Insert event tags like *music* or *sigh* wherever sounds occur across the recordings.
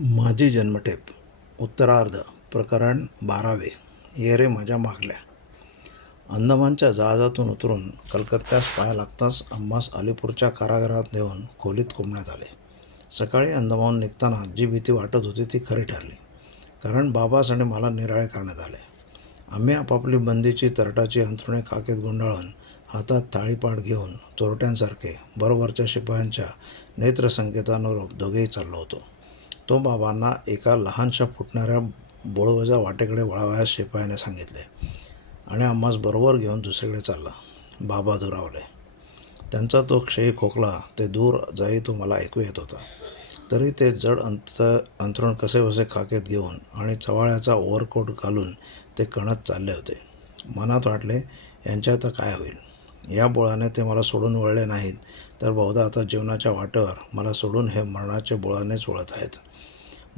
माझी जन्मठेप उत्तरार्ध प्रकरण बारावे. ये रे माझ्या मागल्या. अंदमानच्या जहाजातून उतरून कलकत्त्यास पाया लागताच आम्हास अलीपूरच्या कारागृहात नेऊन खोलीत कोंबण्यात आले. सकाळी अंदमान निघताना जी भीती वाटत होती ती खरी ठरली कारण बाबास आणि मला निराळे करण्यात आले. आम्ही आपापली बंदीची तरटाची अंथरुणे काकेत गुंडाळून हातात थाळीपाट घेऊन चोरट्यांसारखे बरोबरच्या शिपायांच्या नेत्रसंकेतानुरूप दोघेही चाललो होतो. तो बाबांना एका लहानशा फुटणाऱ्या बोळवजा वाटेकडे वळावयास शिपायाने सांगितले. आणि आम्हास बरोबर घेऊन दुसरीकडे चालला. बाबा दुरावले. त्यांचा तो क्षयी खोकला ते दूर जाई तो मला ऐकू येत होता. तरी ते जड अंत कसे कसेबसे खाकेत घेऊन आणि चवाळ्याचा ओव्हरकोट घालून ते कणत चालले होते. मनात वाटले यांच्या आता काय होईल? या बोळाने ते मला सोडून वळले नाहीत तर बहुधा आता जीवनाच्या वाटेवर मला सोडून हे मरणाचे बोळानेच वळत आहेत.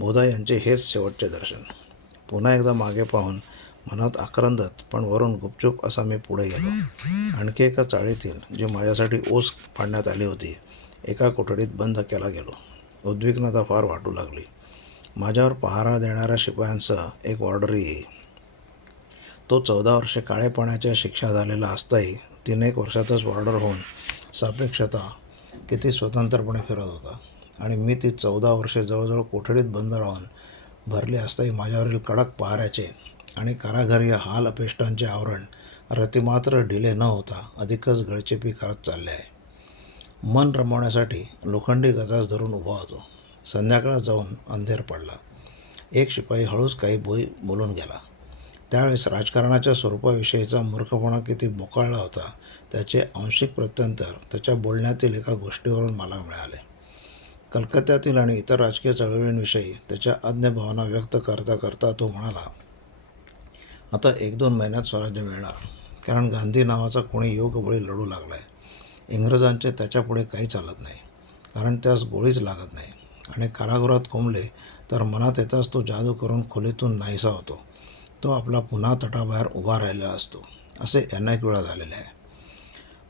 बहुधा यांचे हेच शेवटचे दर्शन. पुन्हा एकदा मागे पाहून मनात आक्रंदत पण वरून गुपचूप असा मी पुढे गेलो. आणखी एका चाळीतील जी माझ्यासाठी ओस पाडण्यात आली होती एका कोठडीत बंद केला गेलो. उद्विग्नता फार वाटू लागली. माझ्यावर पहारा देणाऱ्या शिपायांसह एक ऑर्डरही येई. तो चौदा वर्षे काळे पाण्याच्या शिक्षा झालेला असताही तीन एक वर्षातच ऑर्डर होऊन सापेक्षता किती स्वतंत्रपणे फिरत होता. आणि मी ती चौदा वर्षे जवळजवळ कोठडीत बंद राहून भरली असताही माझ्यावरील कडक पहाऱ्याचे आणि कारागरीय हाल अपेष्टांचे आवरण रतिमात्र ढिले न होता अधिकच गळचेपी करत चालले आहे. मन रमवण्यासाठी लोखंडी गजास धरून उभा होतो. संध्याकाळ जाऊन अंधेर पडला. एक शिपाई हळूच काही बोई बोलून गेला. त्यावेळेस राजकारणाच्या स्वरूपाविषयीचा मूर्खपणा किती बोकाळला होता त्याचे आंशिक प्रत्यंतर त्याच्या बोलण्यातील एका गोष्टीवरून मला मिळाले. कलकत्त्यातील आणि इतर राजकीय चळवळींविषयी त्याच्या आज्ञाभावना व्यक्त करता करता तो म्हणाला आता एक दोन महिन्यात स्वराज्य मिळणार. कारण गांधी नावाचा कोणी योगबळी लढू लागला आहे इंग्रजांचे त्याच्यापुढे काही चालत नाही. कारण त्यास गोळीच लागत नाही. आणि कारागृहात कोंबले तर मनात येताच तो जादू करून खोलीतून नाहीसा होतो. तो आपला पुन्हा तटाबाहेर उभा राहिलेला असतो. असे अनेक वेळा झालेले आहे.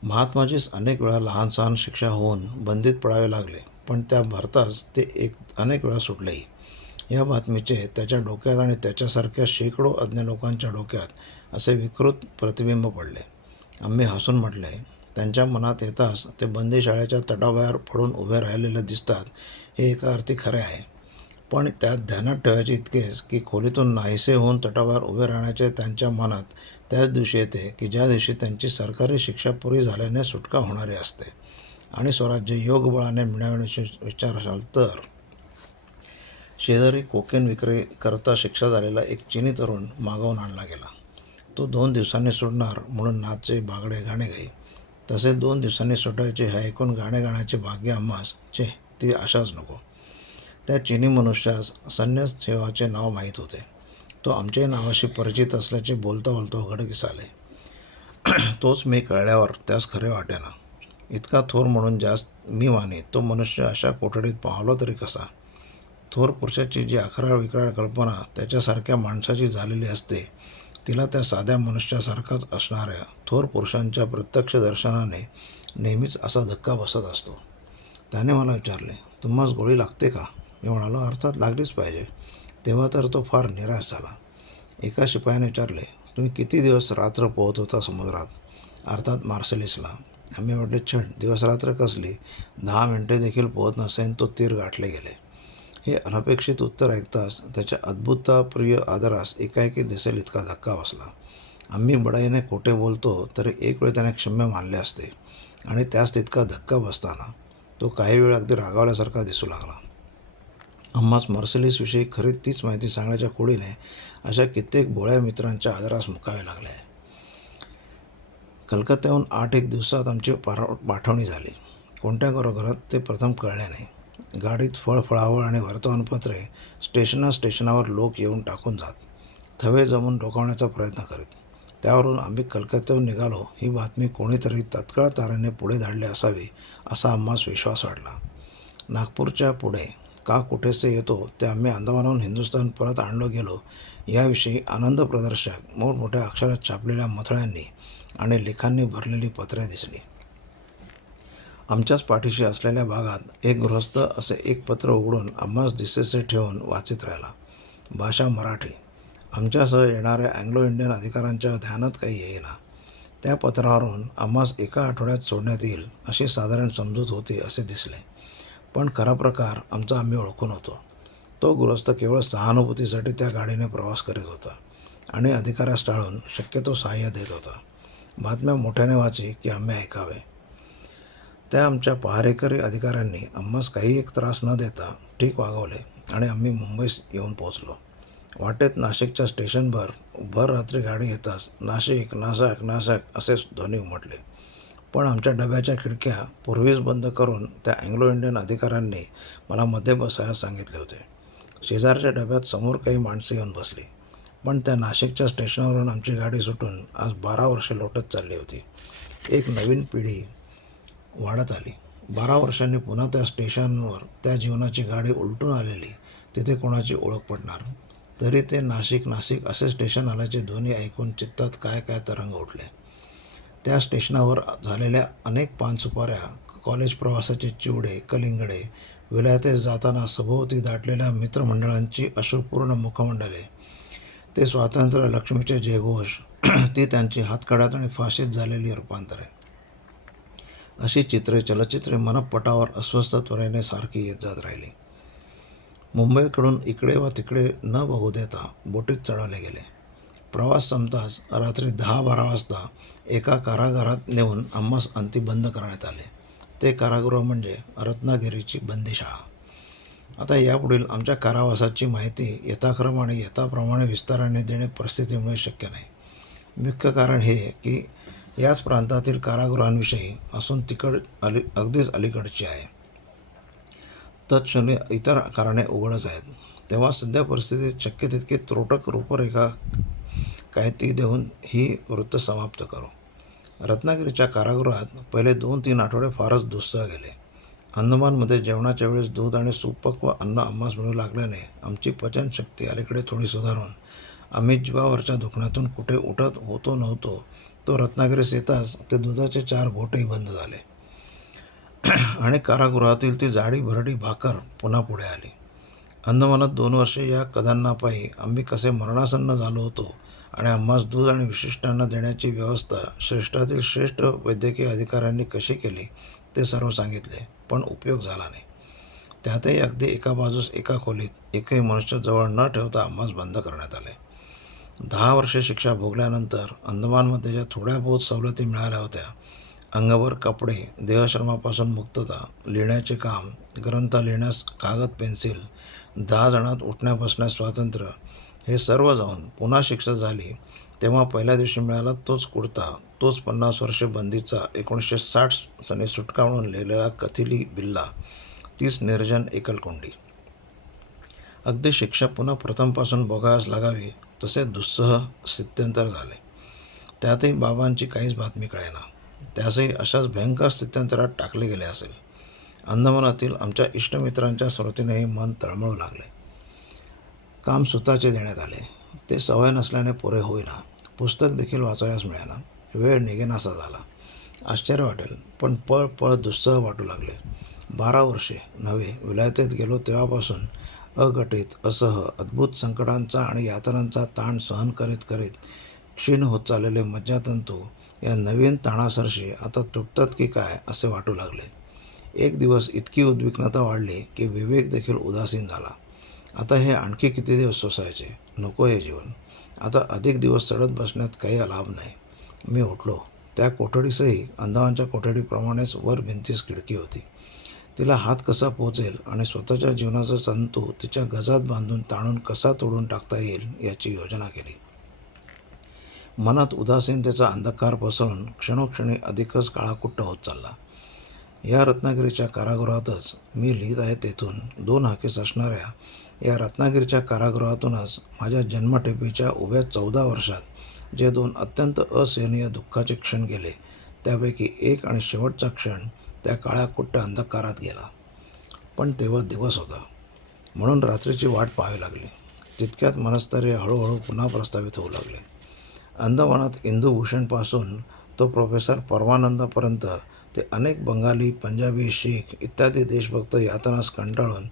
महात्माजीस अनेक वेळा लहान सहान शिक्षा होऊन बंदीत पडावे लागले. पण त्या भरताच ते एक अनेक वेळा सुटलेही या बातमीचे त्याच्या डोक्यात आणि त्याच्यासारख्या शेकडो अज्ञ लोकांच्या डोक्यात असे विकृत प्रतिबिंब पडले. आम्ही हसून म्हटले त्यांच्या मनात येताच ते बंदीशाळेच्या तटाबाहेर पडून उभे राहिलेले दिसतात हे एका अर्थी खरे आहे. पण त्यात ध्यानात ठेवायचे इतकेच की खोलीतून नाहीसे होऊन तटाबाहेर उभे राहण्याचे त्यांच्या मनात त्याच दिवशी येते की ज्या दिवशी त्यांची सरकारी शिक्षा पुरी झाल्याने सुटका होणारी असते. आणि स्वराज्य योगबळाने मिळवण्याचे विचार असाल तर शेजारी कोकेन विक्री करता शिक्षा झालेला एक चिनी तरुण मागवून आणला गेला. तो दोन दिवसांनी सोडणार म्हणून नाचे बागडे गाणे गाई. तसे दोन दिवसांनी सुटायचे हे ऐकून गाणे गाण्याचे भाग्य आम्हास चे ती आशाच नको. त्या चिनी मनुष्यास संन्यास सेवाचे नाव माहीत होते. तो आमच्याही नावाशी परिचित असल्याचे बोलता बोलता उघडकीस आले. तोच मी कळल्यावर त्यास खरे वाटेना. इतका थोर म्हणून जास्त मी माने तो मनुष्य अशा कोठडीत पाहलो तरी कसा? थोर पुरुषाची जी अखराळ विक्राळ कल्पना त्याच्यासारख्या माणसाची झालेली असते तिला त्या साध्या मनुष्यासारखाच असणाऱ्या थोर पुरुषांच्या प्रत्यक्ष दर्शनाने नेहमीच असा धक्का बसत असतो. त्याने मला विचारले तुम्हास गोळी लागते का? मी म्हणालो अर्थात लागलीच पाहिजे. तेव्हा तर तो फार निराश झाला. एका शिपायाने विचारले तुम्ही किती दिवस रात्र पोहत होता समुद्रात? अर्थात मार्सेलिसला. आम्ही म्हटले छट दिवसरात्र कसली? दहा मिनटे देखील पोहत नसेन तो तीर गाठले गेले. हे अनपेक्षित उत्तर ऐकताच त्याच्या अद्भुताप्रिय आदरास एकाएकी दिसेल इतका धक्का बसला. आम्ही बडाईने खोटे बोलतो तरी एक वेळ त्याने क्षम्य मानले असते आणि त्यास तितका धक्का बसताना तो काही वेळ अगदी रागावल्यासारखा दिसू लागला. आम्हास मर्सलीसविषयी खरी तीच माहिती सांगण्याच्या खोडीने अशा कित्येक बोळ्या मित्रांच्या आदरास मुकावे लागले. कलकत्त्याहून आठ एक दिवसात आमची पार पाठवणी झाली. कोणत्या घरोघरात ते प्रथम कळले नाही. गाडीत फळफळावळ आणि वर्तमानपत्रे स्टेशना स्टेशनावर लोक येऊन टाकून जात. थवे जमून रोखवण्याचा प्रयत्न करीत. त्यावरून आम्ही कलकत्त्याहून निघालो. ही बातमी कोणीतरी तत्काळ तारेने पुढे धाडली असावी असा आम्हास विश्वास वाटला. नागपूरच्या पुढे का कुठेसे येतो ते आम्ही अंदमानाहून हिंदुस्थान परत आणलो गेलो. याविषयी आनंद प्रदर्शक मोठमोठ्या अक्षरात छापलेल्या मथळ्यांनी आणि लेखांनी भरलेली पत्रे दिसली. आमच्याच पाठीशी असलेल्या भागात एक गृहस्थ असे एक पत्र उघडून आम्हास दिसेसे ठेवून वाचित राहिला. भाषा मराठी. आमच्यासह येणाऱ्या अँग्लो इंडियन अधिकाऱ्यांच्या ध्यानात काही येईना. त्या पत्रावरून आम्हास एका आठवड्यात सोडण्यात येईल अशी साधारण समजूत होती असे दिसले. पण खरा प्रकार आमचा आम्ही ओळखून होतो तो गृहस्थ केवळ सहानुभूतीसाठी त्या गाडीने प्रवास करीत होता आणि अधिकाऱ्यास टाळून शक्यतो सहाय्य देत होता. बातम्या मोठ्याने वाची की आम्ही ऐकावे. त्या आमच्या पहारेकरी अधिकाऱ्यांनी आम्हास काही एक त्रास न देता ठीक वागवले आणि आम्ही मुंबईस येऊन पोहोचलो. वाटेत नाशिकच्या स्टेशनभर भर रात्री गाडी येताच नाशिक नासाक नासाक असे ध्वनी उमटले. पण आमच्या डब्याच्या खिडक्या पूर्वीच बंद करून त्या अँग्लो इंडियन अधिकाऱ्यांनी मला मध्ये बसायला सांगितले होते. शेजारच्या डब्यात समोर काही माणसे येऊन बसली. पण त्या नाशिकच्या स्टेशनवरून आमची गाडी सुटून आज बारा वर्षे लोटत चालली होती. एक नवीन पिढी वाढत आली. बारा वर्षांनी पुन्हा त्या स्टेशनवर त्या जीवनाची गाडी उलटून आलेली तिथे कोणाची ओळख पडणार? तरी ते नाशिक नाशिक असे स्टेशन आल्याचे ध्वनी ऐकून चित्तात काय काय तरंग उठले. त्या स्टेशनावर झालेल्या अनेक पानसुपाऱ्या कॉलेज प्रवासाचे चिवडे कलिंगडे विलायतेस जाताना सभोवती दाटलेल्या मित्रमंडळांची अशुपूर्ण मुखमंडले. ते स्वातंत्र्य लक्ष्मीचे जयघोष *clears throat* ती त्यांची हातकड्यात आणि फाशीत झालेली रूपांतरे अशी चित्रे चलचित्रे मनपटावर अस्वस्थ त्वरेने सारखी येत जात राहिली. मुंबईकडून इकडे व तिकडे न बघू देता बोटीत चढवले गेले. प्रवास संपताच रात्री दहा बारा वाजता एका कारागारात नेऊन आम्हास अंती बंद करण्यात आले. ते कारागृह म्हणजे रत्नागिरीची बंदीशाळा आता यापुढील आमच्या कारावासाची माहिती यथाक्रम आणि यथाप्रमाणे विस्ताराने देणे परिस्थितीमुळे शक्य नाही. मुख्य कारण हे की याच प्रांतातील कारागृहांविषयी असून तिकड अली अगदीच अलीकडची आहे. तत्क्षणी इतर कारणे उघडच आहेत. तेव्हा सध्या परिस्थितीत शक्य तितकी त्रोटक रूपरेखा काय ती देऊन ही वृत्त समाप्त करू. रत्नागिरीच्या कारागृहात पहिले दोन तीन आठवडे फारच दुस्सह गेले. अंदमानमध्ये जेवणाच्या वेळेस दूध आणि सुपक्व अन्न आम्हास मिळू लागल्याने आमची पचनशक्ती अलीकडे थोडी सुधारून. आम्ही जीवावरच्या दुखण्यातून कुठे उठत होतो नव्हतो तो रत्नागिरीस येताच ते दुधाचे चार घोटही बंद झाले. आणि कारागृहातील ती जाडी भरडी भाकर पुन्हा पुढे आली. अंदमानात दोन वर्षे या कदांनापायी आम्ही कसे मरणासन्न झालो होतो आणि आम्हास दूध आणि विशिष्टांना देण्याची व्यवस्था श्रेष्ठातील श्रेष्ठ वैद्यकीय अधिकाऱ्यांनी कशी केली ते सर्व सांगितले. पण उपयोग झाला नाही. त्यातही अगदी एका बाजूस एका खोलीत एकही मनुष्य जवळ न ठेवता अंमस बंद करण्यात आले. दहा वर्षे शिक्षा भोगल्यानंतर अंदमानमध्ये ज्या थोड्या बहुत सवलती मिळाल्या होत्या अंगावर कपडे देहश्रमापासून मुक्तता लिहिण्याचे काम ग्रंथ लिहिण्यास कागद पेन्सिल दहा जणात उठण्या बसण्यास स्वातंत्र्य हे सर्व जाऊन पुन्हा शिक्षा झाली तेव्हा पहिल्या दिवशी मिळाला तोच कुडता तोच पन्नास वर्षे बंदीचा एकोणीसशे साठ सनी सुटका म्हणून लिहिलेला कथिली बिल्ला तीच निर्जन एकलकोंडी. अगदी शिक्षा पुन्हा प्रथमपासून बघायस लागावी तसे दुस्सह स्थित्यंतर झाले. त्यातही बाबांची काहीच बातमी कळेना. त्यासही अशाच भयंकर स्थित्यंतरात टाकले गेले असेल. अंदमानातील आमच्या इष्टमित्रांच्या स्मृतीनेही मन तळमळू लागले. काम सुताचे देण्यात आले. ते सवय नसल्याने पुरे होईना. पुस्तक देखील वाचावयास मिळेना. वेळ निघेनासा झाला. आश्चर्य वाटेल पण पळ पळ दुस्सह वाटू लागले. बारा वर्षे नव्हे विलायतेत गेलो तेव्हापासून अघटित असह अद्भुत संकटांचा आणि यातनांचा ताण सहन करीत करीत क्षीण होत चाललेले मज्जातंतू या नवीन ताणासरशी आता तुटतात की काय असे वाटू लागले. एक दिवस इतकी उद्विग्नता वाढली की विवेक देखील उदासीन झाला. आता हे आणखी किती दिवस सोसायचे? नको हे जीवन. आता अधिक दिवस चढत बसण्यात काही लाभ नाही. मी उठलो. त्या कोठडीसही अंधावांच्या कोठडीप्रमाणेच वर भिंतीस खिडकी होती. तिला हात कसा पोचेल आणि स्वतःच्या जीवनाचा तंतू तिच्या गजात बांधून ताणून कसा तोडून टाकता येईल याची योजना केली. मनात उदासीनतेचा अंधकार पसरून क्षणोक्षणी अधिकच काळाकुट्ट होत चालला. या रत्नागिरीच्या कारागृहातच मी लिहित आहे तेथून दोन हाकेस असणाऱ्या या रत्नागिरीच्या कारागृहातूनच माझ्या जन्मठेपेच्या उभ्या चौदा वर्षात जे दोन अत्यंत असहनीय दुःखाचे क्षण गेले त्यापैकी एक आणि शेवटचा क्षण त्या काळ्या कुट्ट अंधकारात गेला. पण तेव्हा दिवस होता. म्हणून रात्रीची वाट पाहावी लागली. तितक्यात मनस्तर्य हळूहळू पुन्हा प्रस्तावित होऊ लागले. अंदमानात इंदूभूषणपासून तो प्रोफेसर परमानंदापर्यंत ते अनेक बंगाली पंजाबी शीख इत्यादी देशभक्त यातनास कंटाळून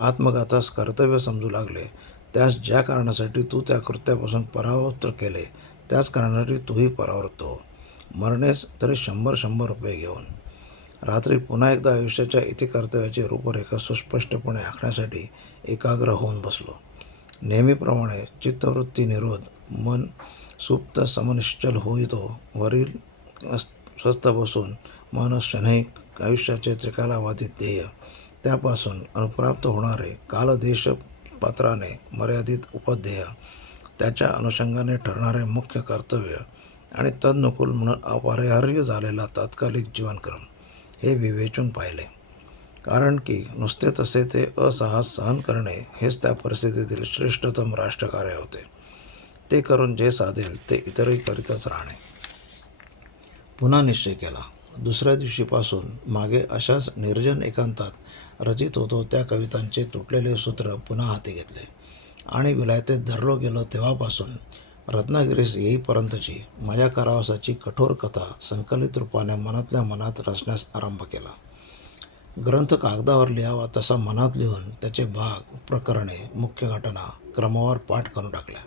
आत्मघातास कर्तव्य समजू लागले. त्यास ज्या कारणासाठी तू त्या कृत्यापासून परावृत्त केले त्याच कारणासाठी तूही परावृत्त हो. मरणेस तरी शंभर शंभर रुपये घेऊन. रात्री पुन्हा एकदा आयुष्याच्या इति कर्तव्याची रूपरेखा सुस्पष्टपणे आखण्यासाठी एकाग्र होऊन बसलो. नेहमीप्रमाणे चित्तवृत्ती निरोध मन सुप्त समनिश्चल होईतो हो. वरील अस- स्वस्थ बसून मन शनैक आयुष्याचे त्रिकालावाधित ध्येय त्यापासून अनुप्राप्त होणारे कालदेश पात्राने मर्यादित उपध्येय त्याच्या अनुषंगाने ठरणारे मुख्य कर्तव्य आणि तदनुकूल म्हणून अपरिहार्य झालेला तात्कालिक जीवनक्रम हे विवेचून पाहिले. कारण की नुसते तसे ते असाहस सहन करणे हेच त्या परिस्थितीतील श्रेष्ठतम राष्ट्रकार्य होते. ते करून जे साधेल ते इतरही करीतच राहणे. पुन्हा निश्चय केला. दुसऱ्या दिवशीपासून मागे अशाच निर्जन एकांतात रचित होतो त्या कवितांचे तुटलेले सूत्र पुन्हा हाती घेतले. आणि विलायतेत धरलो गेलो तेव्हापासून रत्नागिरीस येईपर्यंतची माझ्या करावासाची कठोर कथा संकलित रूपाने मनातल्या मनात रचण्यास आरंभ केला. ग्रंथ कागदावर लिहावा तसा मनात लिहून त्याचे भाग प्रकरणे मुख्य घटना क्रमावर पाठ करून टाकल्या.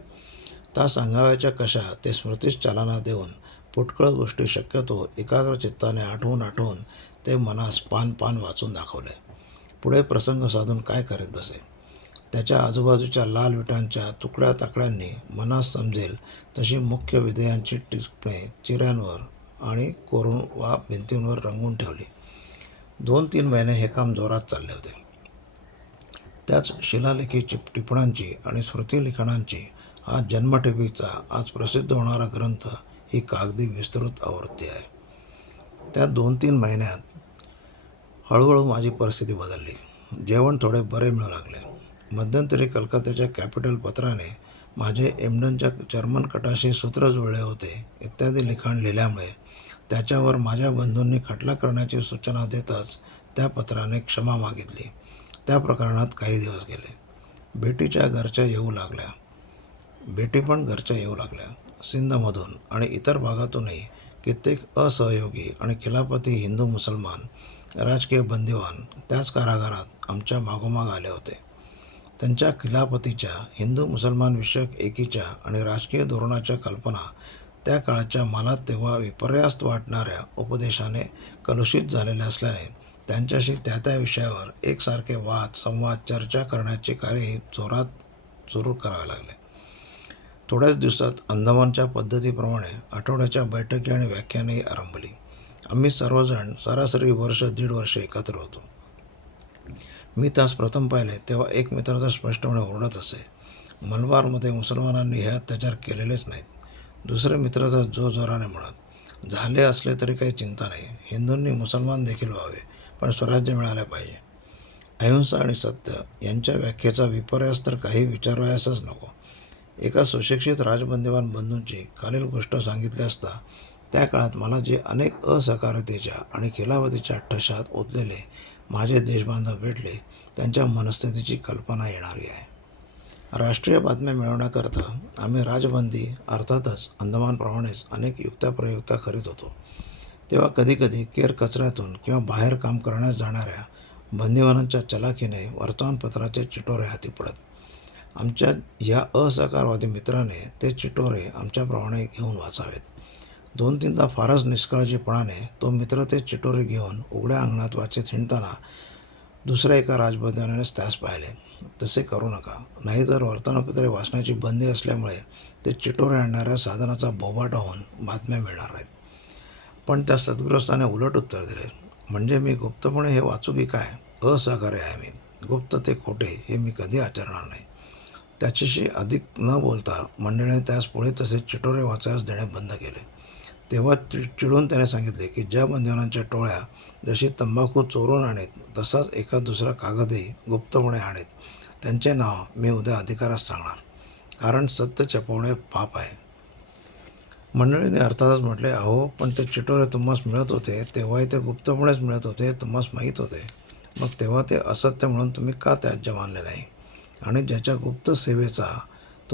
त्या सांगाव्याच्या कशा ते स्मृतीस चालना देऊन पुटकळ गोष्टी शक्यतो एकाग्र चित्ताने आठवून आठवून ते मनास पान पान वाचून दाखवले. पुढे प्रसंग साधून काय करीत बसे? त्याच्या आजूबाजूच्या लाल विटांच्या तुकड्या ताकड्यांनी मनास समजेल तशी मुख्य विधेयांची टिपणे चिऱ्यांवर आणि कोरून वा भिंतींवर रंगून ठेवली. दोन तीन महिने हे काम जोरात चालले होते. त्याच शिलालेखी चिप टिपणांची आणि स्मृतिलिखाणांची हा जन्मठेपीचा आज प्रसिद्ध होणारा ग्रंथ ही कागदी विस्तृत आवृत्ती आहे. त्या दोन तीन महिन्यात हळूहळू माझी परिस्थिती बदलली. जेवण थोडे बरे मिळू लागले. मध्यंतरी कलकत्त्याच्या कॅपिटल पत्राने माझे एमडनच्या जर्मन कटाशी सूत्र जुळले होते इत्यादी लिखाण लिहिल्यामुळे त्याच्यावर माझ्या बंधूंनी खटला करण्याची सूचना देताच त्या पत्राने क्षमा मागितली. त्या प्रकरणात काही दिवस गेले. बेटीच्या घरच्या येऊ लागल्या. बेटी पण घरच्या येऊ लागल्या. सिंधमधून आणि इतर भागातूनही कित्येक असहयोगी आणि खिलापती हिंदू मुसलमान राजकीय बंदिवान त्याच कारागारात आमच्या मागोमाग आले होते. त्यांच्या खिलापतीच्या हिंदू मुसलमान विषयक एकीच्या आणि राजकीय धोरणाच्या कल्पना त्या काळाच्या मला तेव्हा विपर्यास्त वाटणाऱ्या उपदेशाने कलुषित झालेल्या असल्याने त्यांच्याशी त्या त्या विषयावर एकसारखे वाद संवाद चर्चा करण्याचे कार्यही जोरात सुरू करावे लागले. थोड्याच दिवसात अंदमानच्या पद्धतीप्रमाणे आठवड्याच्या बैठकी आणि व्याख्यानेही आरंभली. आम्ही सर्वजण सरासरी वर्ष दीड वर्ष एकत्र होतो. मी तास प्रथम पाहिले तेव्हा एक मित्र तर स्पष्टपणे ओरडत असे. मलबारमध्ये मुसलमानांनी हे अत्याचार केलेलेच नाहीत. दुसरे मित्र तर जो जोराने म्हणत झाले असले तरी काही चिंता नाही. हिंदूंनी मुसलमान देखील व्हावे पण स्वराज्य मिळाले पाहिजे. अहिंसा आणि सत्य यांच्या व्याख्येचा विपर्यास तर काही विचारवयासच नको. एका सुशिक्षित राजबंदीवान बंधूंची खालील गोष्ट सांगितली असता त्या काळात मला जे अनेक असहकारितेच्या आणि खिलाफतीच्या ठशात ओतलेले माझे देशबांधव भेटले त्यांच्या मनस्थितीची कल्पना येणारी आहे. राष्ट्रीय बातम्या मिळवण्याकरता आम्ही राजबंदी अर्थातच अंदमानप्रमाणेच अनेक युक्त्याप्रयुक्त्या करीत होतो. तेव्हा कधीकधी केर कचऱ्यातून किंवा बाहेर काम करण्यास जाणाऱ्या बंदिवानांच्या चलाखीने वर्तमानपत्राचे चिटोरे हाती पडत. आमच्या या असहकारवादी मित्राने ते चिटोरे आमच्याप्रमाणे घेऊन वाचावेत. दोन तीनदा फारच निष्काळजीपणाने तो मित्र ते चिटोरे घेऊन उघड्या अंगणात वाचत हिंडताना दुसऱ्या एका राजबंधनानेच त्यास पाहिले. तसे करू नका. नाहीतर वर्तमानपत्रे वाचण्याची बंदी असल्यामुळे ते चिटोरे आणणाऱ्या साधनाचा बोबाटा होऊन बातम्या मिळणार नाहीत. पण त्या सद्गृहस्थाने उलट उत्तर दिले. म्हणजे मी गुप्तपणे हे वाचू की काय? असहकार्य आहे मी. गुप्त ते खोटे हे मी कधी आचरणार नाही. त्याच्याशी अधिक न बोलता मंडळीने त्यास पुढे तसे चिटोरे वाचायस देणे बंद केले. तेव्हा चिडून त्याने सांगितले की ज्या बंदिवानांच्या टोळ्या जशी तंबाखू चोरून आणेत तसाच एका दुसरा कागदही गुप्तपणे आणेत. त्यांचे नाव मी उद्या अधिकारास सांगणार. कारण सत्य चपवणे पाप आहे. मंडळीने अर्थातच म्हटले अहो पण ते चिटोरे तुम्हास मिळत होते तेव्हाही ते गुप्तपणेच मिळत होते तुम्हास माहीत होते. मग तेव्हा ते असत्य म्हणून तुम्ही का त्याज्य मानले नाही? आणि ज्याच्या गुप्त सेवेचा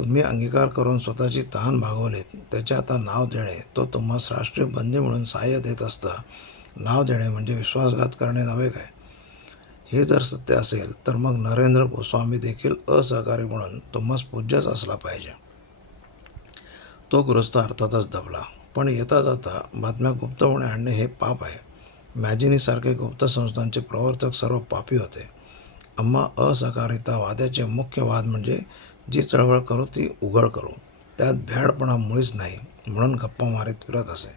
तुम्ही अंगीकार करून स्वतःची तहान भागवलीत. त्याचे आता नाव देणे. तो तुम्हाला राष्ट्रीय बंदी म्हणून सहाय्य देत असता. नाव देणे म्हणजे विश्वासघात करणे नव्हे काय? हे जर सत्य असेल तर मग नरेंद्र गोस्वामी देखील असहकारी म्हणून तुम्हास पूज्यच असला पाहिजे. तो गृहस्थ अर्थातच दबला. पण येता जाता बातम्या गुप्तपणे आणणे हे पाप आहे. मॅजिनीसारखे गुप्त संस्थांचे प्रवर्तक सर्व पापी होते. अम्मा असहकारिता वाद्याचे मुख्य वाद म्हणजे जी चळवळ करू ती उघड करू. त्यात भ्याडपणा मुळीच नाही म्हणून गप्पा मारीत फिरत असे.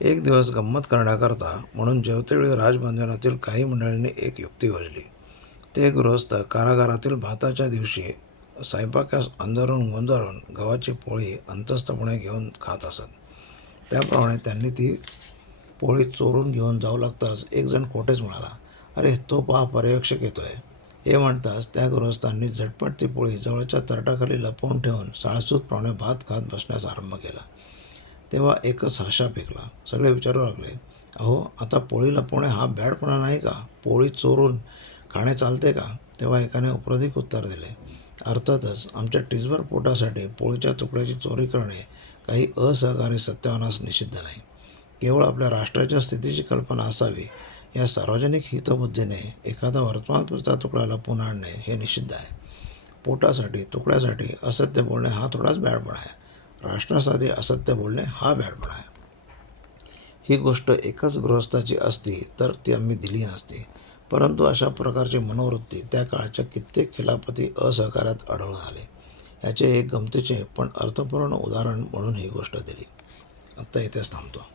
एक दिवस गंमत करण्याकरता म्हणून जेवतेवेळी राजबंधनातील काही मंडळींनी एक युक्ती योजली ते गृहस्थ कारागारातील भाताच्या दिवशी स्वयंपाकास अंधारून गोंजारून गव्हाची पोळी अंतस्थपणे घेऊन खात असत. त्याप्रमाणे त्यांनी ती पोळी चोरून घेऊन जाऊ लागताच एकजण कोठेच म्हणाला अरे तो पहा पर्यवेक्षक येतोय. हे म्हणताच त्या गृहस्थांनी झटपट ती पोळी जवळच्या तरटाखाली लपवून ठेवून साळसूतप्रमाणे भात खात बसण्यास आरंभ केला. तेव्हा एकच हाशा फेकला. सगळे विचारू लागले अहो आता पोळी लपवणे हा बॅडपणा नाही का? पोळी चोरून खाणे चालते का? तेव्हा एकाने उपराधिक उत्तर दिले अर्थातच आमच्या टिचभर पोटासाठी पोळीच्या तुकड्याची चोरी करणे काही असहकारी सत्यावनास निषिद्ध नाही. केवळ आपल्या राष्ट्राच्या स्थितीची कल्पना असावी या सार्वजनिक हितबुद्धीने एखादा वर्तमानपत्राचा तुकडा लपवून आणणे हे निषिद्ध आहे. पोटासाठी तुकड्यासाठी असत्य बोलणे हा थोडाच बॅडपणा आहे. राष्ट्रासाठी असत्य बोलणे हा बॅडपणा आहे. ही गोष्ट एकाच गृहस्थाची असती तर ती आम्ही दिली नसती. परंतु अशा प्रकारची मनोवृत्ती त्या काळच्या कित्येक खिलापती असहकार्यात आढळून आले. याचे एक गमतीचे पण अर्थपूर्ण उदाहरण म्हणून ही गोष्ट दिली. आत्ता इथेच थांबतो.